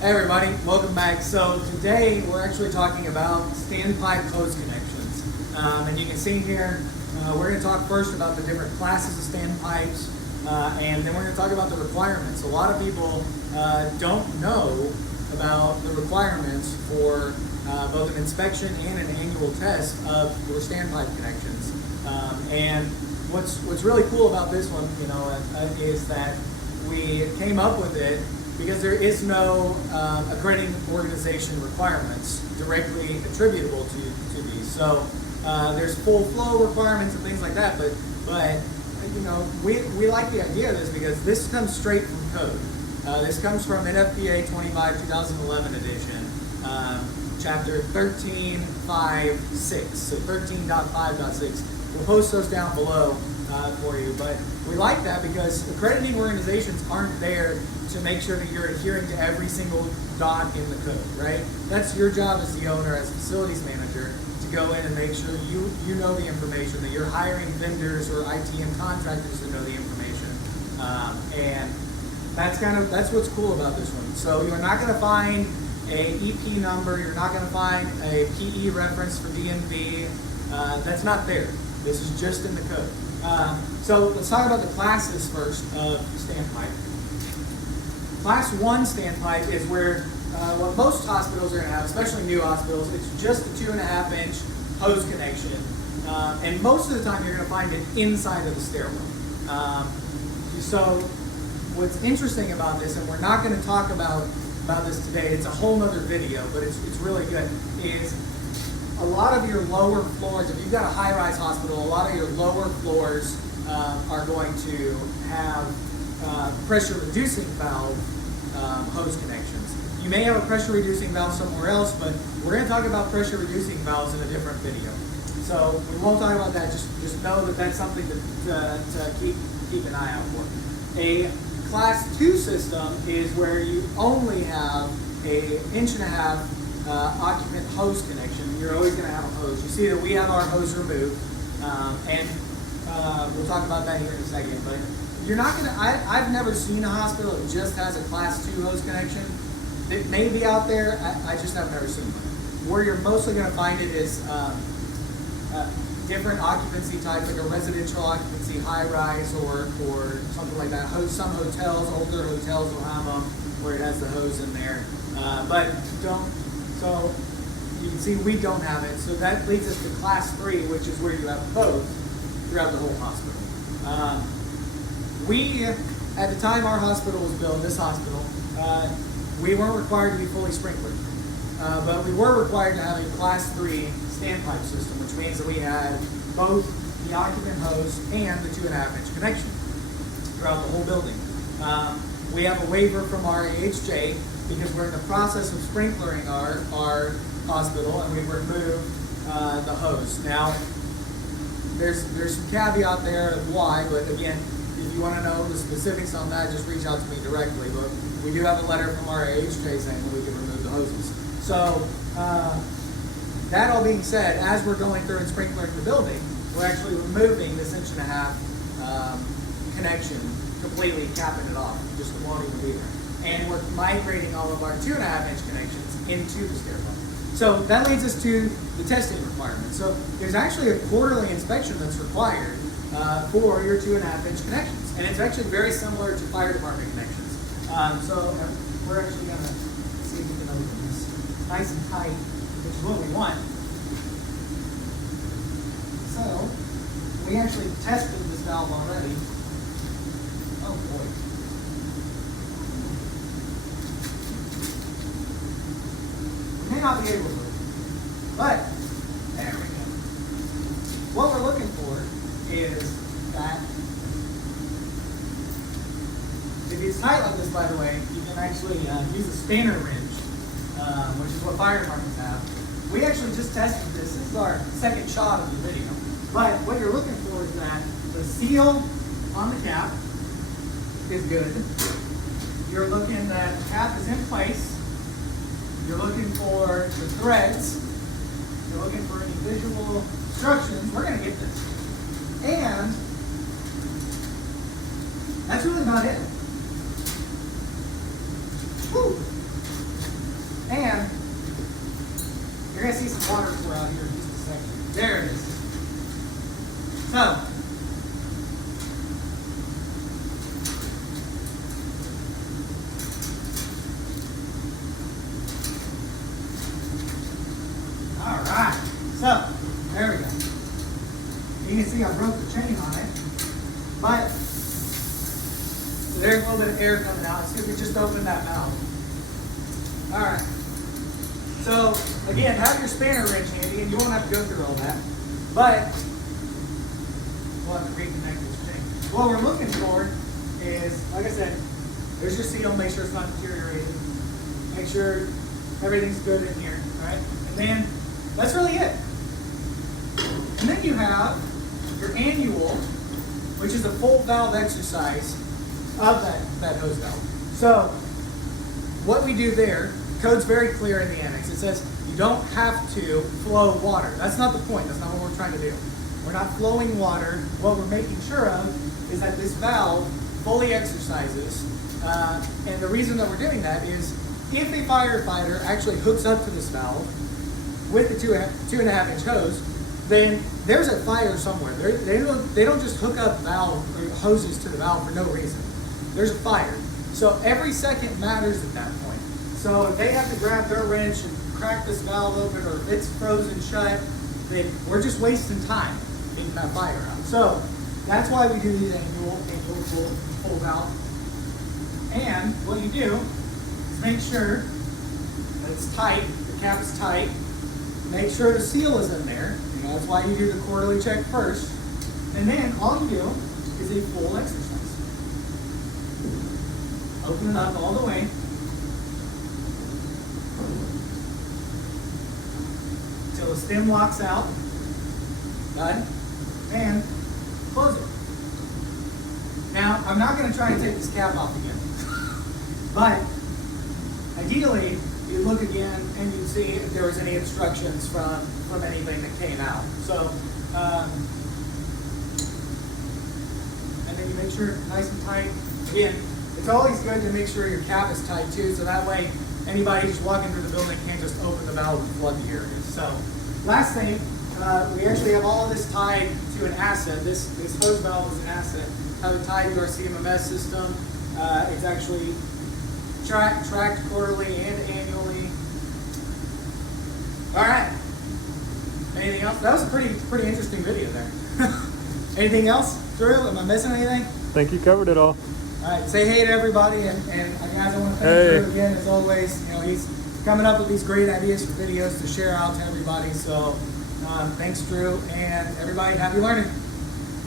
Hey everybody, welcome back. So today we're actually talking about standpipe hose connections. And you can see here, we're going to talk first about the different classes of standpipes, and then we're going to talk about the requirements. A lot of people don't know about the requirements for both an inspection and an annual test of your standpipe connections. And what's really cool about this one, is that we came up with it because there is no accrediting organization requirements directly attributable to these. So there's full flow requirements and things like that, but we like the idea of this because this comes straight from code. This comes from NFPA 25 2011 edition, chapter 13.5.6, so 13.5.6. We'll post those down below for you, but we like that because accrediting organizations aren't there to make sure that you're adhering to every single dot in the code, right? That's your job as the owner, as facilities manager, to go in and make sure you know the information, that you're hiring vendors or ITM contractors to know the information, and that's what's cool about this one. So you're not going to find a EP number, you're not going to find a PE reference for DNV. That's not there. This is just in the code. So let's talk about the classes first of standpipe. Class 1 standpipe is where what most hospitals are going to have, especially new hospitals, it's just a 2.5-inch hose connection. And most of the time you're going to find it inside of the stairwell. So what's interesting about this, and we're not going to talk about this today, it's a whole nother video, but it's really good, is a lot of your lower floors, if you've got a high-rise hospital, a lot of your lower floors are going to have pressure-reducing valve hose connections. You may have a pressure-reducing valve somewhere else, but we're going to talk about pressure-reducing valves in a different video. So we won't talk about that. Just know that that's something to keep an eye out for. A Class 2 system is where you only have a 1.5-inch occupant hose connection. You're always going to have a hose. You see that we have our hose removed, and we'll talk about that here in a second. But you're not going to. I've never seen a hospital that just has a Class 2 hose connection. It may be out there. I just have never seen one. Where you're mostly going to find it is different occupancy types, like a residential occupancy, high-rise, or something like that. Some hotels, older hotels will have them where it has the hose in there, but don't. So you can see we don't have it. So that leads us to Class 3, which is where you have both throughout the whole hospital. At the time our hospital was built, this hospital, we weren't required to be fully sprinklered. But we were required to have a Class 3 standpipe system, which means that we had both the occupant hose and the 2.5-inch connection throughout the whole building. We have a waiver from our AHJ because we're in the process of sprinklering our hospital, and we've removed the hose. Now, there's some caveat there of why, but again, if you want to know the specifics on that, just reach out to me directly. But we do have a letter from our AHJ saying that we can remove the hoses. So, that all being said, as we're going through and sprinklering the building, we're actually removing this 1.5-inch connection, completely capping it off. Just won't even be there. And we're migrating all of our 2.5-inch connections into the stairwell. So that leads us to the testing requirements. So there's actually a quarterly inspection that's required for your 2.5-inch connections. And it's actually very similar to fire department connections. So we're actually going to see if we can open this nice and tight, which is what we want. So we actually tested this valve already. Oh boy. May not be able to, but there we go. What we're looking for is that if it's tight like this, by the way, you can actually use a spanner wrench, which is what fire departments have. We actually just tested this. This is our second shot of the video. But what you're looking for is that the seal on the cap is good. You're looking that the cap is in place. You're looking for the threads. You're looking for any visual instructions. We're going to get this. And that's really about it. Whew. I see some water pour out here in just a second. There it is. So, all right. So, there we go. You can see I broke the chain on it, but so there's a little bit of air coming out. It's because we just opened that valve. All right. So again, have your spanner wrench handy, and you won't have to go through all that. But we'll have to reconnect this chain. What we're looking for is, like I said, there's your seal. Make sure it's not deteriorated. Make sure everything's good in here, right? And then that's really it. And then you have your annual, which is a full valve exercise of that hose valve. So what we do there, code's very clear in the annex. It says you don't have to flow water. That's not the point. That's not what we're trying to do. We're not flowing water. What we're making sure of is that this valve fully exercises. And the reason that we're doing that is if a firefighter actually hooks up to this valve with the 2.5 inch hose, then there's a fire somewhere. They don't just hook up valve or hoses to the valve for no reason. There's a fire. So every second matters at that point. So if they have to grab their wrench and crack this valve open, or if it's frozen shut, then we're just wasting time getting that fire out. So that's why we do these annual full valve. And what you do is make sure that it's tight, the cap is tight. Make sure the seal is in there. You know, that's why you do the quarterly check first. And then all you do is a full exercise. Open it up all the way. Until the stem locks out. Done. And close it. Now, I'm not going to try and take this cap off again. But ideally, you'd look again and you'd see if there was any obstructions from anything that came out. So, and then you make sure it's nice and tight. Again, it's always good to make sure your cap is tight too, so that way anybody just walking through the building can't just open the valve and plug the areas. So, last thing, we actually have all of this tied to an asset. This hose valve is an asset. Have it tied to our CMMS system. It's actually tracked quarterly and annually. All right. Anything else? That was a pretty interesting video there. Anything else, Drew? Am I missing anything? I think you covered it all. All right. Say hey to everybody, and guys, I want to thank Drew again as always. You know, he's coming up with these great ideas for videos to share out to everybody. So thanks, Drew, and everybody. Happy learning.